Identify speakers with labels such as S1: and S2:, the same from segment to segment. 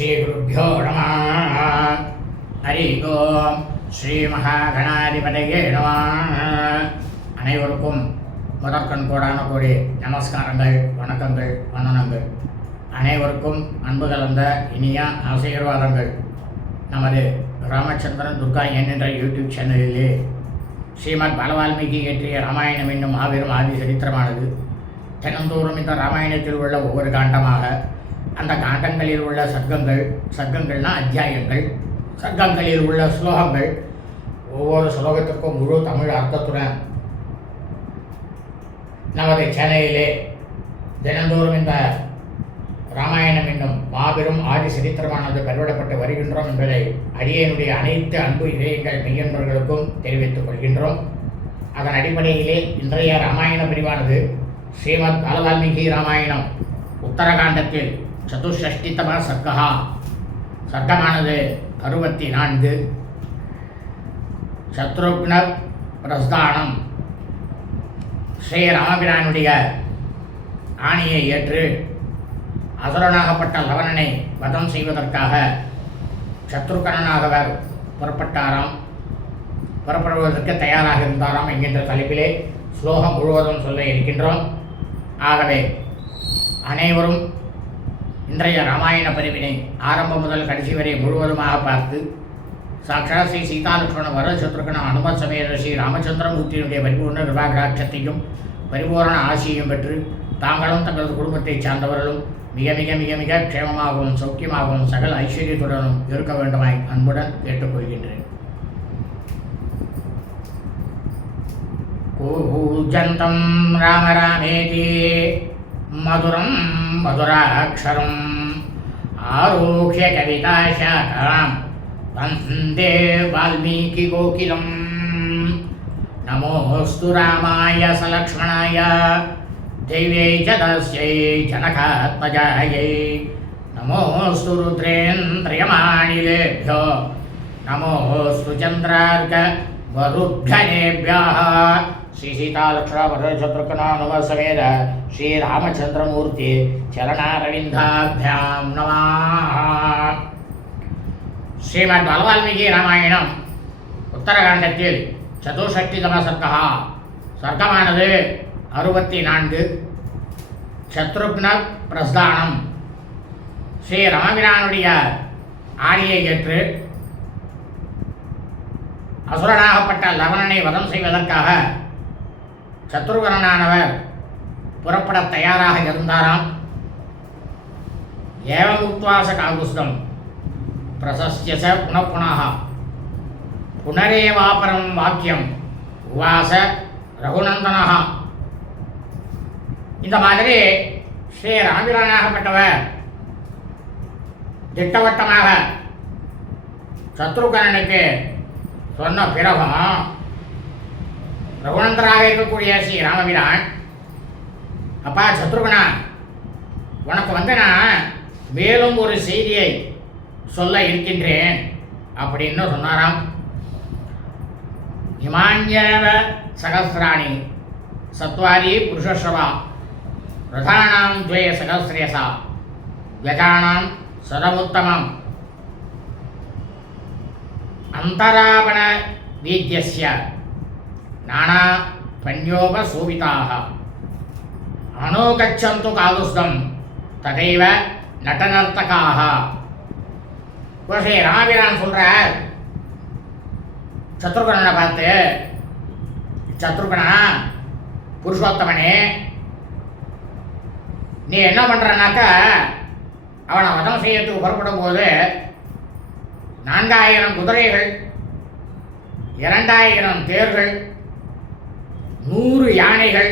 S1: ஸ்ரீகுருப்போ நம. ஹரி ஓம். ஸ்ரீ மகாகணாதிபதியே நம. அனைவருக்கும் முதற்கண் கோடான கோடி நமஸ்காரங்கள் வணக்கங்கள் வந்தனங்கள் அனைவருக்கும் அன்பு கலந்த இனிய ஆசீர்வாதங்கள். நமது ராமச்சந்திரன் துர்கா என் என்ற யூடியூப் சேனலிலே ஸ்ரீமத் பலவால்மீகி இயற்றிய ராமாயணம் என்னும் மாபெரும் ஆதி சரித்திரமானது. தினந்தோறும் இந்த ராமாயணத்தில் உள்ள ஒவ்வொரு காண்டமாக அந்த காண்டங்களில் உள்ள சர்க்கங்கள் சர்க்கங்கள்னால் அத்தியாயங்கள் சர்க்கங்களில் உள்ள ஸ்லோகங்கள். ஒவ்வொரு ஸ்லோகத்திற்கும் முழு தமிழ் அர்த்தத்துடன் நமது சென்னையிலே தினந்தோறும் இந்த ராமாயணம் என்னும் மாபெரும் ஆதி சரித்திரமானது கருவிடப்பட்டு வருகின்றோம் என்பதை அடியனுடைய அனைத்து அன்பு இதயங்கள் மெய்யன்பர்களுக்கும் தெரிவித்துக் கொள்கின்றோம். அதன் அடிப்படையிலே இன்றைய ராமாயண பிரிவானது ஸ்ரீமத் பாலவால்மீகி ராமாயணம் உத்தரகாண்டத்தில் சதுஷ்டித்தம சர்க்கா சர்க்கமானது அறுபத்தி நான்கு. சத்ருக்ன பிரஸ்தானம். ஸ்ரீ ராமபிரானுடைய ஆணையை ஏற்று அசுரனாகப்பட்ட லவணனை வதம் செய்வதற்காக சத்ருகணனாகவர் புறப்பட்டாராம். புறப்படுவதற்கு தயாராக இருந்தாராம் என்கின்ற தலைப்பிலே ஸ்லோகம் முழுவதும் சொல்ல இருக்கின்றோம். ஆகவே அனைவரும் இன்றைய ராமாயண பதிவினை ஆரம்பம் முதல் கடைசி வரை முழுவதுமாக பார்த்து சாட்சா ஸ்ரீ சீதாலட்சுமண வரசத்ருகண அனும சமேத ஸ்ரீ ராமச்சந்திரமூர்த்தியினுடைய பரிபூர்ண கிருபாகராட்சத்தையும் பரிபூரண ஆசியையும் பெற்று தாங்களும் தங்களது குடும்பத்தைச் சார்ந்தவர்களும் மிக மிக மிக மிக க்ஷேமமாகவும் சௌக்கியமாகவும் சகல் ஐஸ்வர்யத்துடனும் இருக்க வேண்டுமாய் அன்புடன் கேட்டுக்கொள்கின்றேன். பூஜந்தம் ராம ராமேதி. మధురం మధురాక్షరం. ఆరోహ్య కవితాశాఖాం వందే వాల్మీకి కోకిలం. నమోస్తు రామాయ సలక్ష్మణాయ. దైవే జతస్యై జనకాత్మజాయై. నమోస్తు రుద్రేంద్రియమాణిలేభ్యో. నమోస్తు చంద్రార్క వరుద్ధనేభ్య. श्री सीतालक्ष्मणभद्रशत्रुघ्नानुम समेत श्रीरामचन्द्रमूर्ति चरणारविन्दाभ्यां नमः ஸ்ரீமத் பலவால்மீகி ராமாயணம் உத்தரகாண்டத்தில் சதுஷஷ்டிதம சர்க்கா சர்க்கமானது அறுபத்தி நான்கு சத்ருக்ன பிரஸ்தானம் ஸ்ரீ ராமபிரானுடைய ஆணியை ஏற்று அசுரனாகப்பட்ட லவணனை வதம் செய்வதற்காக சத்ருகரனானவர் புறப்பட தயாராக இருந்தாராம். ஏவம் உத்வாச காகுஸ்தம் பிரசஸ்ய ச புனப்புனः புனரேவாபரம் வாக்கியம் உவாச ரகுநந்தனஹா. இந்த மாதிரி ஸ்ரீ ராமிரானாகப்பட்டவர் திட்டவட்டமாக சத்ருகரனுக்கு சொன்ன பிறகும் ரகுநந்தராக இருக்கக்கூடிய ஸ்ரீ ராமபிரான். அப்பா சத்ருகுணா உனக்கு வந்து நான் மேலும் ஒரு செய்தியை சொல்ல இருக்கின்றேன் அப்படின்னு சொன்னாராம். இமாஞ்சவ சகசிராணி சத்வாரி புருஷஸ்ரவா ரதானாம் துவய சகசிரேசா கஜானாம் சதமுத்தமம் அந்தராபண வீத்தியஸ்ய நானா பன்யோபசோபிதாக அனோகச்சந்து காகுஸ்தம் ததைவ நடனர்த்தகாக ஸ்ரீ ராமபிரான் சொல்கிறார் சத்ருகனனை பார்த்து சத்ருகனா புருஷோத்தமனே நீ என்ன பண்ணுறனாக்கா அவனை வதம் செய்யறதுக்கு புறப்படும் போது நான்காயிரம் குதிரைகள் இரண்டாயிரம் தேர்கள் நூறு யானைகள்.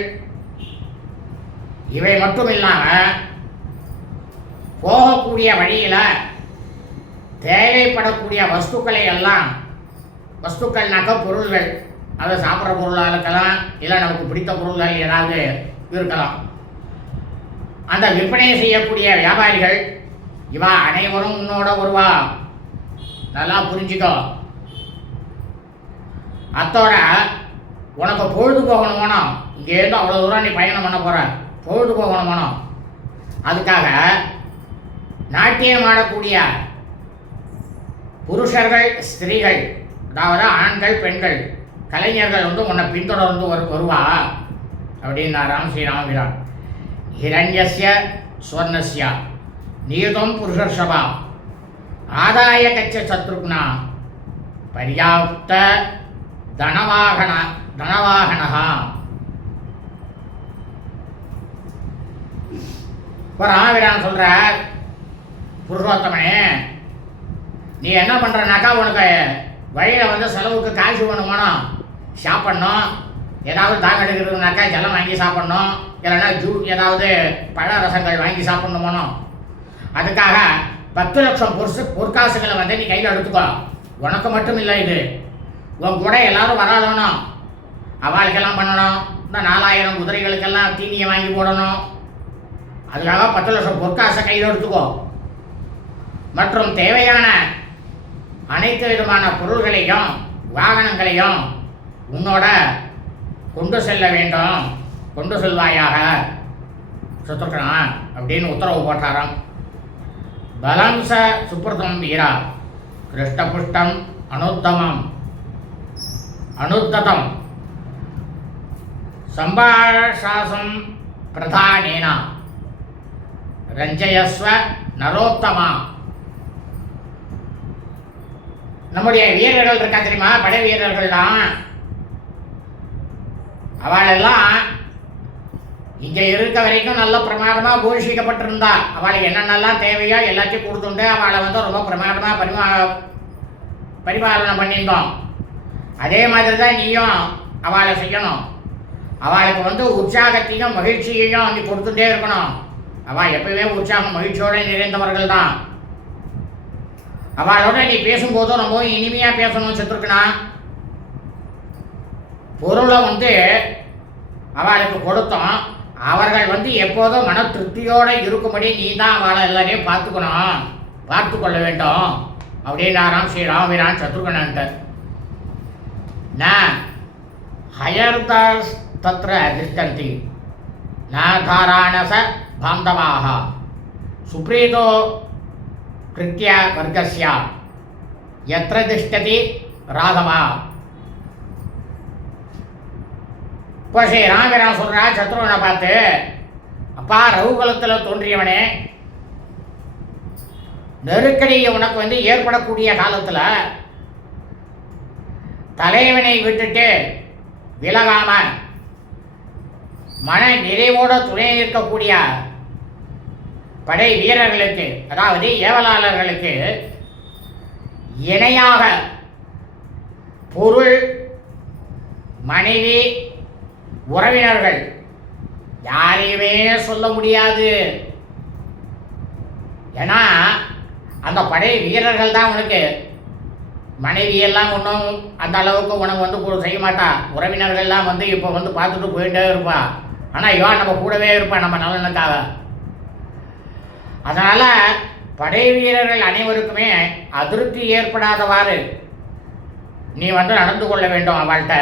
S1: இவை மட்டும் இல்லாமல் போகக்கூடிய வழியில் தேவைப்படக்கூடிய வஸ்துக்களை எல்லாம் வஸ்துக்கள்னாக்க பொருள்கள் அதை சாப்பிட்ற பொருளாக இருக்கலாம் இல்லை நமக்கு பிடித்த பொருள்கள் ஏதாவது இருக்கலாம். அந்த விற்பனை செய்யக்கூடிய வியாபாரிகள் இவா அனைவரும் உன்னோட வருவா நல்லா புரிஞ்சுக்கோ. அத்தோட உனக்கு பொழுது போகணுமானோ இங்கேருந்து அவ்வளோ தூரம் நீ பயணம் பண்ண போகிற பொழுது போகணுமானோ அதுக்காக நாட்டியம் ஆடக்கூடிய புருஷர்கள் ஸ்திரீகள் அதாவது ஆண்கள் பெண்கள் கலைஞர்கள் வந்து உன்னை பின்தொடர்ந்து வரு வருவா அப்படின்னாராம் ஸ்ரீராமபிரான் ஹிரண்யஸ்ய சுவர்ணஸ்யா நீதம் புருஷர்ஷபா ஆதாய கச்ச சத்ருக்னா பர்யாப்த தனவாகன தனவாகனகா இப்போ ராமபிரான் சொல்கிறார் புருஷோத்தமனே நீ என்ன பண்ணுறனாக்கா உனக்கு வழியில் வந்து செலவுக்கு காசு வேணுமானோ சாப்பிட்ணும். ஏதாவது தாங்க எடுக்கிறதுனாக்கா ஜலம் வாங்கி சாப்பிட்ணும். இல்லைன்னா ஜூ ஏதாவது பழ ரசங்கள் வாங்கி சாப்பிட்ணுமானோ அதுக்காக பத்து லட்சம் பொருசு பொற்காசுகளை வந்து நீ கையில் எடுத்துக்கோ. உனக்கு மட்டும் இல்லை இது. உன் கூட எல்லாரும் வராதணும். அவாளுக்கெல்லாம் பண்ணணும். இந்த நாலாயிரம் குதிரைகளுக்கெல்லாம் தீனியை வாங்கி போடணும். அதுக்காக பத்து லட்சம் பொற்காசை கையில் எடுத்துக்கோ. மற்றும் தேவையான அனைத்து விதமான பொருள்களையும் வாகனங்களையும் உன்னோட கொண்டு செல்ல வேண்டும். கொண்டு செல்வாயாக. சுத்துக்கணும் அப்படின்னு உத்தரவு போட்டாராம். பலம்ச ச சுப்ரதம் வீரா. கிருஷ்ணபுஷ்டம் அனுத்தமம். அனுத்ததம். சம்பாஷாசம் பிரதானேனா. ரஞ்சயஸ்வ நரோத்தமா. நம்முடைய வீரர்கள் இருக்கா தெரியுமா? படை வீரர்கள் தான் அவளெல்லாம் இங்கே இருக்க வரைக்கும் நல்ல பிரமாதமாக பூஷிக்கப்பட்டிருந்தா அவளுக்கு என்னென்னலாம் தேவையோ எல்லாத்தையும் கொடுத்துட்டு அவளை வந்து ரொம்ப பிரமாதமாக பரிமா பரிபாலனை பண்ணியிருந்தோம். அதே மாதிரி தான் நீயும் அவளை செய்யணும். அவளுக்கு வந்து உற்சாகத்தையும் மகிழ்ச்சியையும் நீ கொடுத்துட்டே இருக்கணும். அவள் எப்பவுமே உற்சாகம் மகிழ்ச்சியோட நிறைந்தவர்கள் தான் அவளோட நீ பேசும்போதும் ரொம்ப இனிமையாக பேசணும் சத்ருக்கனா பொருளை வந்து அவளுக்கு கொடுத்தோம். அவர்கள் வந்து எப்போதும் மன திருப்தியோடு இருக்கும்படி நீ தான் அவளை எல்லாரையும் பார்த்துக்கணும். பார்த்து கொள்ள வேண்டும். அப்படின்னாராம் ஸ்ரீ ராமவீரான் சத்ருகனன்ட்டு நான் ஹயர்தாஸ் तत्र திஷ்டந்தி न धाराणस बान्धवाः। சுப்ரீதோ கிருத்திய वर्गस्य। यत्र திஷ்டதி ராகவா இப்போ ஸ்ரீ ராமபிரான் சொல்கிறா சத்ருவனை பார்த்து அப்பா ரகுகுலத்தில் தோன்றியவனே। நெருக்கடி உனக்கு வந்து ஏற்படக்கூடிய காலத்தில் தலைவனை விட்டுட்டு விலகாமல் மன நிறைவோட துணை நிற்கக்கூடிய படை வீரர்களுக்கு அதாவது ஏவலாளர்களுக்கு இணையாக பொருள் மனைவி உறவினர்கள் யாரையுமே சொல்ல முடியாது. ஏன்னா அந்த படை வீரர்கள் தான் உனக்கு மனைவி எல்லாம் ஒன்றும் அந்த அளவுக்கு உனக்கு வந்து செய்ய மாட்டா. உறவினர்கள்லாம் வந்து இப்போ வந்து பார்த்துட்டு போயிட்டே இருப்பா. ஆனால் இவன் நம்ம கூடவே இருப்பான் நம்ம நலனுக்காக அதனால் படை வீரர்கள் அனைவருக்குமே அதிருப்தி ஏற்படாதவாறு நீ வந்து நடந்து கொள்ள வேண்டும் அவள்கிட்ட.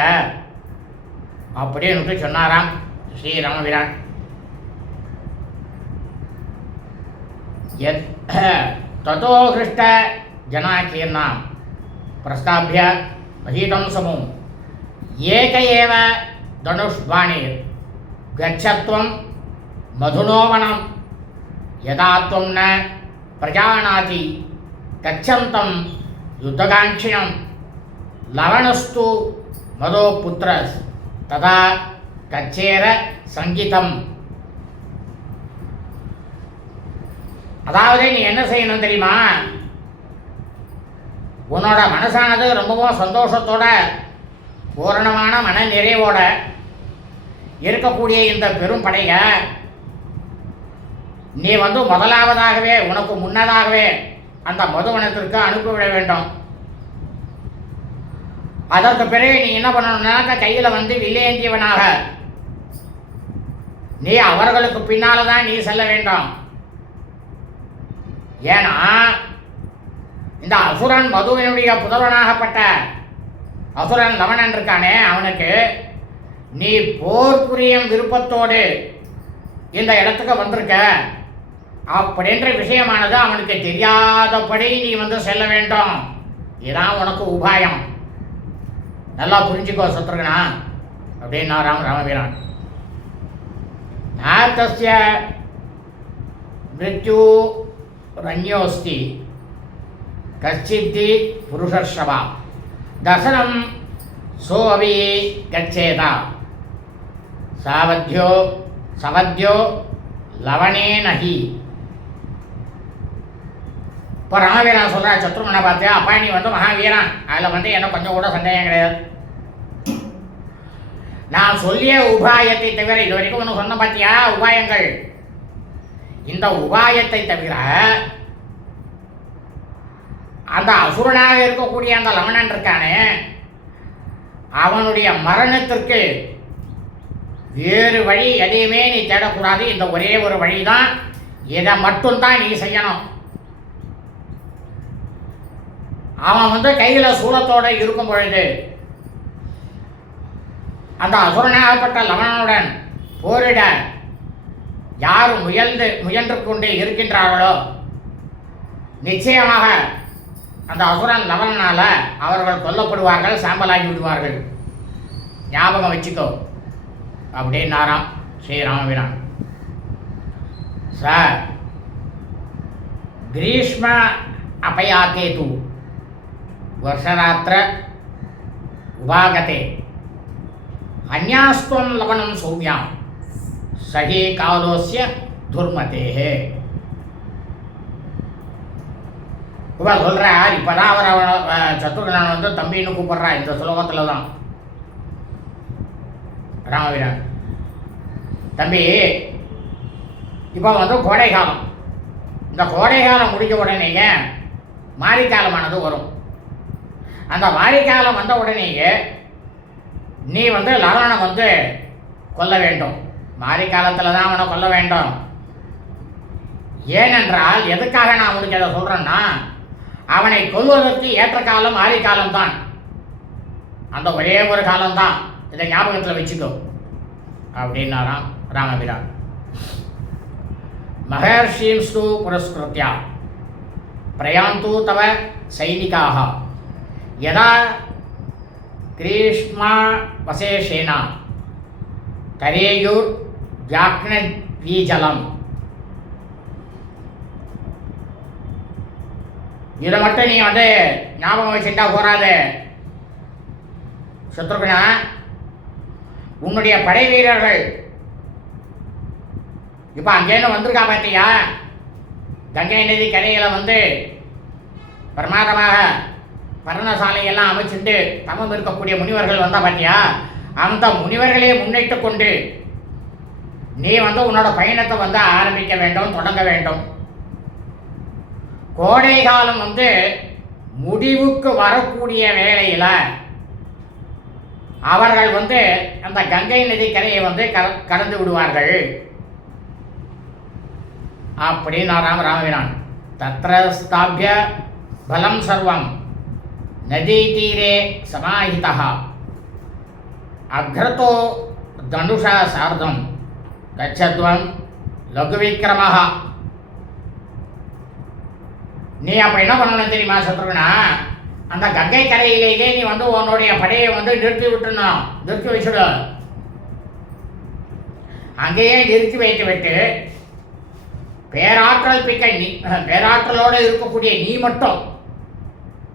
S1: அப்படின்னு சொன்னாராம் ஸ்ரீ ராமவீரன் ததோ கிருஷ்ட ஜனாக்கீர்ணாம் பிரஸ்தாபிய மஹீதம் சமூம் ஏக ஏவ தனுஷ்பாணீர் கச்சத்வம் மதுனோவனம் யதாத்வம் ந பிரஜானாதி கச்சந்தம் யுத்தகாட்சியம் லவணஸ்து மதோ புத்திர ததா கச்சேர சங்கீதம் அதாவது நீ என்ன செய்யணும் தெரியுமா? உன்னோட மனசானது ரொம்பவும் சந்தோஷத்தோட பூரணமான மன நிறைவோட இருக்கக்கூடிய இந்த பெரும் படையை நீ வந்து முதலாவதாகவே உனக்கு முன்னதாகவே அந்த மதுவனத்திற்கு அனுப்பிவிட வேண்டும். அதற்கு பிறகு நீ என்ன பண்ணணும்னாக்க கையில் வந்து வில்லேந்தியவனாக. நீ அவர்களுக்கு பின்னால் தான் நீ செல்ல வேண்டும். ஏன்னா இந்த அசுரன் மதுவினுடைய புதல்வனாகப்பட்ட அசுரன் லவணன் இருக்கானே அவனுக்கு நீ போர் புரியும் விருப்பத்தோடு இந்த இடத்துக்கு வந்திருக்க. அப்படின்ற விஷயமானது அவனுக்கு தெரியாதபடி நீ வந்து செல்ல வேண்டும். இதான் உனக்கு உபாயம். நல்லா புரிஞ்சுக்கோ சத்ருகனா அப்படின்னா ராம ராமவீரன். நாத்தஸ்ய மிருத்யு ரண்யோஸ்தி கச்சித்தி புருஷர்ஷவா தசனம் சோவி கச்சேதா. சாவத்யோ சவத்யோ லவணே நகி இப்போ ராமவீரன் சொல்கிறா சத்ருமனை பார்த்து அப்பா நீ வந்து மகாவீரன். அதில் வந்து என்ன கொஞ்சம் கூட சந்தேகம் கிடையாது. நான் சொல்லிய உபாயத்தை தவிர இது வரைக்கும் ஒன்று சொன்ன பார்த்தியா உபாயங்கள்? இந்த உபாயத்தை தவிர அந்த அசுரனாக இருக்கக்கூடிய அந்த லவணன் இருக்கானே அவனுடைய மரணத்திற்கு வேறு வழி எதையுமே நீ தேடக்கூடாது. இந்த ஒரே ஒரு வழி தான் இதை மட்டும்தான் நீ செய்யணும். அவன் வந்து கையில் சூலத்தோடு இருக்கும் பொழுது அந்த அசுரனாகப்பட்ட லவணனுடன் போரிட யார் முயன்று முயன்று கொண்டு இருக்கின்றார்களோ நிச்சயமாக அந்த அசுரன் லவணனால் அவர்கள் கொல்லப்படுவார்கள் சாம்பலாகி விடுவார்கள். ஞாபகம் வச்சுக்கோ. அப்படின்னாராம் ஸ்ரீராமபிரான் சார் கிரீஷ்ம அபயாத்தே தூ வருஷராத்திர உபாகத்தே அந்யாஸ்துவம் லவணம் சௌவியாம் சகி காலோசிய துர்மதேகே இப்போ சொல்கிறார் இப்போ தான் அவர் சத்ருகனன் வந்து தம்பின்னு கூப்பிட்றா இந்த சுலோகத்தில் தான் ராமவீரன் தம்பி இப்போ வந்து கோடை காலம் இந்த கோடை காலம் முடிஞ்ச உடனேங்க மாரிக்காலமானது வரும் அந்த மாரிக்காலம் வந்த உடனேயே நீ வந்து லவணனை வந்து கொல்ல வேண்டும் மாரிக்காலத்தில் தான் அவனை கொல்ல வேண்டும் ஏனென்றால் எதுக்காக நான் உனக்கு அதை சொல்கிறேன்னா அவனை கொல்வதற்கு ஏற்ற காலம் மாரிக்காலம் தான் அந்த ஒரே ஒரு காலம்தான் இதை ஞாபகத்தில் வச்சுக்கோ. அப்படின்னாராம் ராமபிரான் மகர்ஷீம் ஸ்து புரஸ்கிருத்தியா பிரயாந்தூ தவ சைனிகாக யதா கிரீஷ்மா வசேஷேனா. கரேயூர் வியாக்னீஜலம் இதை மட்டும் நீ வந்து ஞாபகம் வச்சுட்டா போகாது சத்ருகுணா உன்னுடைய படை வீரர்கள். இப்போ அங்கேருந்து வந்திருக்கா பார்த்தியா கங்கை நதி கரையில் வந்து பிரமாதமாக பர்ணசாலையெல்லாம் அமைச்சிட்டு தமம் இருக்கக்கூடிய முனிவர்கள் வந்தா பார்த்தியா அந்த முனிவர்களே முன்னிட்டு கொண்டு நீ வந்து உன்னோட பயணத்தை வந்து ஆரம்பிக்க வேண்டும் தொடங்க வேண்டும். கோடை காலம் வந்து முடிவுக்கு வரக்கூடிய வேளையில் அவர்கள் வந்து அந்த கங்கை நதி கரையை வந்து கடந்து விடுவார்கள். அப்படின்னு ராம ராமவினான் தத்ர ஸ்தாபிய பலம் சர்வம். நதி தீரே சமாஹிதா அக்ரதோ தனுஷா சார்தம். கச்சத்வம் லகுவிக்ரமா நீ அப்போ என்ன பண்ணணும் தெரியுமா சத்ருகனா அந்த கங்கை கரையிலேயே நீ வந்து உன்னுடைய படையை வந்து நிறுத்தி விட்டுணும் நிறுத்தி வச்சுடு. அங்கேயே நிறுத்தி வைத்து விட்டு பேராற்றல் பிக்க நீ பேராற்றலோடு இருக்கக்கூடிய நீ மட்டும்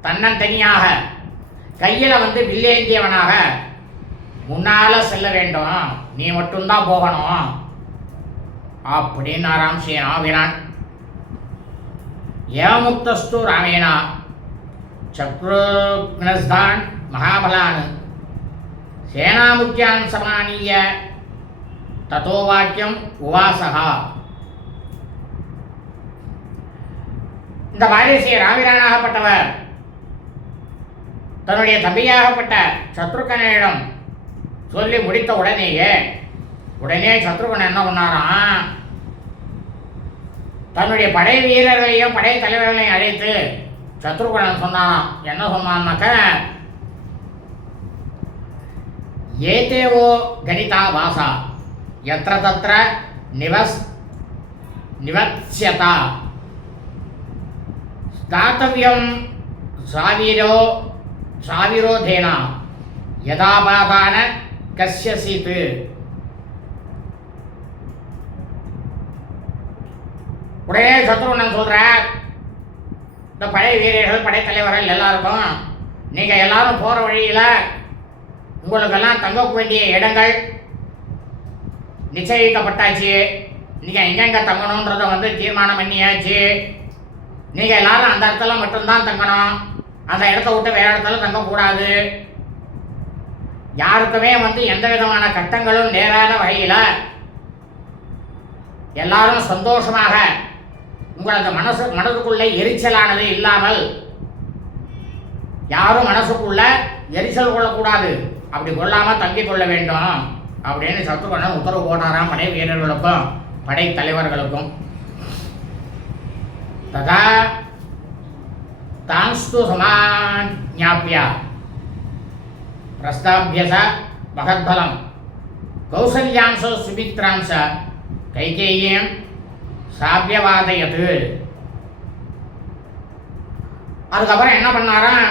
S1: தன்னந்தனியாக கையில் வந்து வில்லேந்தியவனாக முன்னால் செல்ல வேண்டும். நீ மட்டும்தான் போகணும். அப்படின்னு ஸ்ரீ வீரான் ஏமுக்தஸ்து ராமேனா. சக்ரோக்னஸ்தான் மகாபலான். சேனாமுக்கியான் சமானிய ததோ வாக்கியம் உவாசகா. இந்த வாரிசை ராமிரானாகப்பட்டவர் தன்னுடைய தம்பியாகப்பட்ட சத்ருகனிடம் சொல்லி முடித்த உடனேயே உடனே சத்ருகன் என்ன பண்ணாராம் தன்னுடைய படை வீரர்களையும் படை தலைவர்களையும் அழைத்து சத்ருகனன் சொன்னாராம் என்ன சொன்னான்னாக்க ஏதேவோ கணிதா வாசா எத்திர தத்திர நிவஸ் நிவத்ஸ்யதா. ஸ்தாத்தவியம் சாவிரோ சாவிரோதேனா யதாபாதான கஸ்யசித் உடனே சத்ருகனன் சொல்கிறார் இந்த படை வீரர்கள் படைத்தலைவர்கள் எல்லாருக்கும் நீங்கள் எல்லாரும் போகிற வழியில் உங்களுக்கெல்லாம் தங்க வேண்டிய இடங்கள் நிச்சயிக்கப்பட்டாச்சு. நீங்கள் எங்கெங்கே தங்கணுன்றதை வந்து தீர்மானம் பண்ணியாச்சு. நீங்கள் எல்லாரும் அந்த இடத்துல மட்டும்தான் தங்கணும். அந்த இடத்த விட்டு வேறு இடத்துல தங்கக்கூடாது. யாருக்குமே வந்து எந்த விதமான கட்டங்களும் நேராத வகையில் எல்லாரும் சந்தோஷமாக உங்களது மனசு மனதுக்குள்ளே எரிச்சலானது இல்லாமல் யாரும் மனசுக்குள்ள எரிச்சல் கொள்ளக்கூடாது. அப்படி கொள்ளாமல் தங்கிக் கொள்ள வேண்டும் அப்படின்னு சத்துருகனன் உத்தரவு போட்டாராம் படை வீரர்களுக்கும் படை தலைவர்களுக்கும் ததா தான்ஸ்து சமாஞாப்பிய பிரஸ்தாபியச மகத்பலம் கௌசல்யாம்ச சுமித்ராம்ச. கைகேயம் சாபியவாதயது அதுக்கப்புறம் என்ன பண்ணாராம்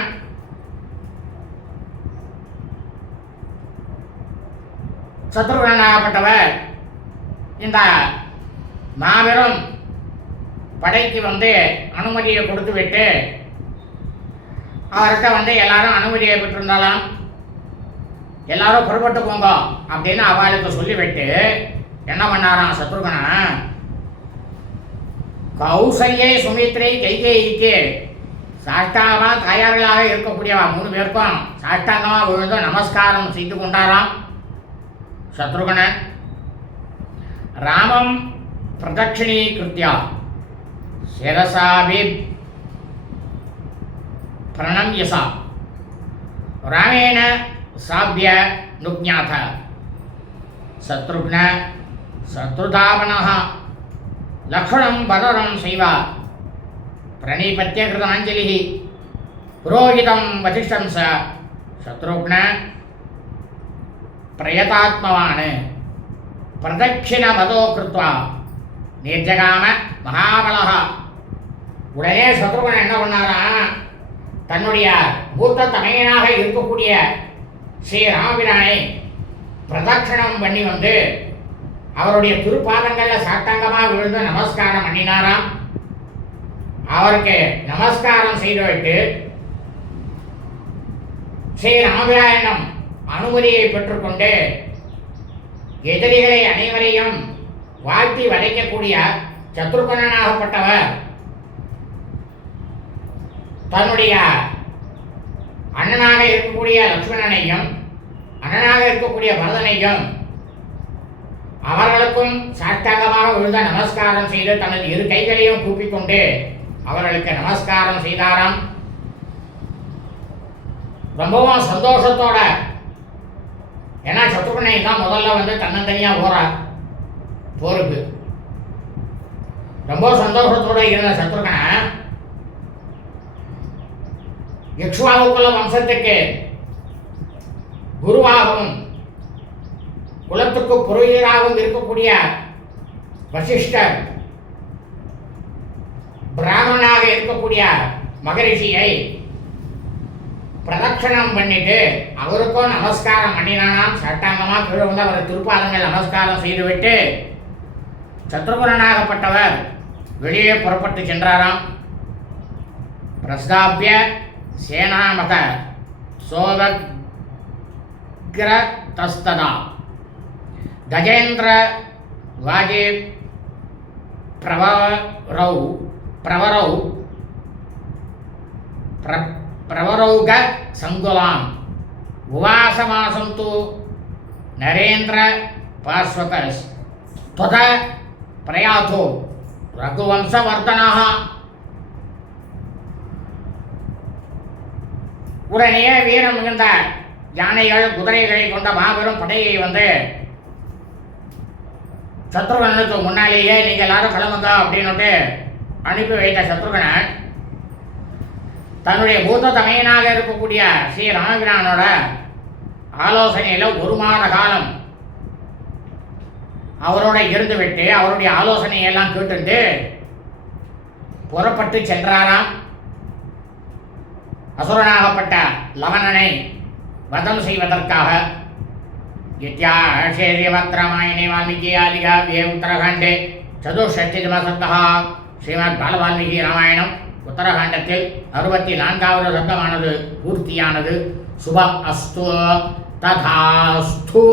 S1: சத்ருகனாகப்பட்டவர் இந்த மாபெரும் படைக்கு வந்து அனுமதியை கொடுத்து விட்டு அவர்கிட்ட வந்து எல்லாரும் அனுமதியை பெற்றிருந்தாலாம். எல்லாரும் புறப்பட்டு போங்க அப்படின்னு அவளுக்கு சொல்லிவிட்டு என்ன பண்ணாராம் சத்ருகனா? கௌசல்யை சுமித்ரை கைகேயிக்கு சாஷ்டாங்கமா தாயார்களாக இருக்கக்கூடியவா? மூணு பேருக்கும் சாஷ்டாங்கமாக விழுந்து நமஸ்காரம் செய்து கொண்டாராம். சத்ருகணன் ராமம் பிரதட்சிணீகிருத்தியா சிரசாபி பிரணம்யசா. ராமேண சாபிய நுஜ்ஞாத சத்ருக்ன சத்ருதாவனः லக்ஷணம் பதரம் செய்வார். பிரணீபத்திய கிருதாஞ்சலி புரோஹிதம் வசிஷ்டம் ச சத்ருக்ன பிரயதாத்மவான் பிரதட்சிணபதோ கிருத்வா நிர்ஜகாம மகாபலகா உடனே சத்ருகன் என்ன பண்ணாரா தன்னுடைய மூத்த தமையனாக இருக்கக்கூடிய ஸ்ரீ ராமபிரானை பிரதட்சிணம் பண்ணி வந்து அவருடைய திருப்பாதங்களில் சாட்டாங்கமாக விழுந்து நமஸ்காரம் பண்ணினாராம் அவருக்கு நமஸ்காரம் செய்துவிட்டு ஸ்ரீ ராமபிராயணம் அனுமதியை பெற்றுக்கொண்டு எதிரிகளை அனைவரையும் வாழ்த்தி வதைக்கக்கூடிய சத்ருகனாகப்பட்டவர் தன்னுடைய அண்ணனாக இருக்கக்கூடிய லக்ஷ்மணனையும் அண்ணனாக இருக்கக்கூடிய பரதனையும் அவர்களுக்கும் சாஷ்டாங்கமாக விழுந்த நமஸ்காரம் செய்து தனது இரு கைகளையும் கூப்பிக்கொண்டு அவர்களுக்கு நமஸ்காரம் செய்தாராம். ரொம்பவும் சந்தோஷத்தோட ஏன்னா சத்ருகனை தான் முதல்ல வந்து தன்னந்தனியா போறார் போருக்கு. ரொம்ப சந்தோஷத்தோட இருந்த சத்ருகனை யக்ஷுவாவுக்குள்ள வம்சத்துக்கு குருவாகவும் குலத்துக்கு புரோகிதராகவும் இருக்கக்கூடிய வசிஷ்டர் பிராமணாக இருக்கக்கூடிய மகரிஷியை பிரதட்சணம் பண்ணிட்டு அவருக்கும் நமஸ்காரம் பண்ணினானாம். சட்டாங்கமாக கீழே வந்து அவரை திருப்பாதங்கள் நமஸ்காரம் செய்துவிட்டு சத்ருகுணனாகப்பட்டவர் வெளியே புறப்பட்டு சென்றாராம். பிரஸ்தாபிய சேனாமத சோதக்ரதஸ்ததா கஜேந்திர வாஜேப் பிரவரவ் பிரவரவ் பிர பிரவரௌக சங்குலாம். உவாசமாசம் தூ நரேந்திர பார்ஸ்வகஸ் त्वत प्रयातो ரகுவம்சவர்தனாக உடனே வீரம் மிகுந்த யானைகள் குதிரைகளை கொண்ட மாபெரும் படையை வந்து சத்ருகனுக்கு முன்னாலேயே நீங்க எல்லாரும் கிளம்புங்க அப்படின்னுட்டு அனுப்பி வைத்த சத்ருகனன் தன்னுடைய மூத்த தமையனாக இருக்கக்கூடிய ஸ்ரீ ராமபிரானோட ஆலோசனையில் ஒரு மாத காலம் அவரோட இருந்துவிட்டு அவருடைய ஆலோசனையெல்லாம் கேட்டுட்டு புறப்பட்டு சென்றாராம். அசுரனாகப்பட்ட லவணனை வதம் செய்வதற்காக இத்தியாஷேரியவத்ராமாயணே வால்மீகி ஆதிகாவியே உத்தரகாண்டே சதுஷஷ்டிதம ஸ்ரீமத் பாலவால்மீகி ராமாயணம். உத்தரகாண்டத்தில் அறுபத்தி நான்காவது சத்தமானது பூர்த்தியானது. சுபம் அஸ்து ததாஸ்து.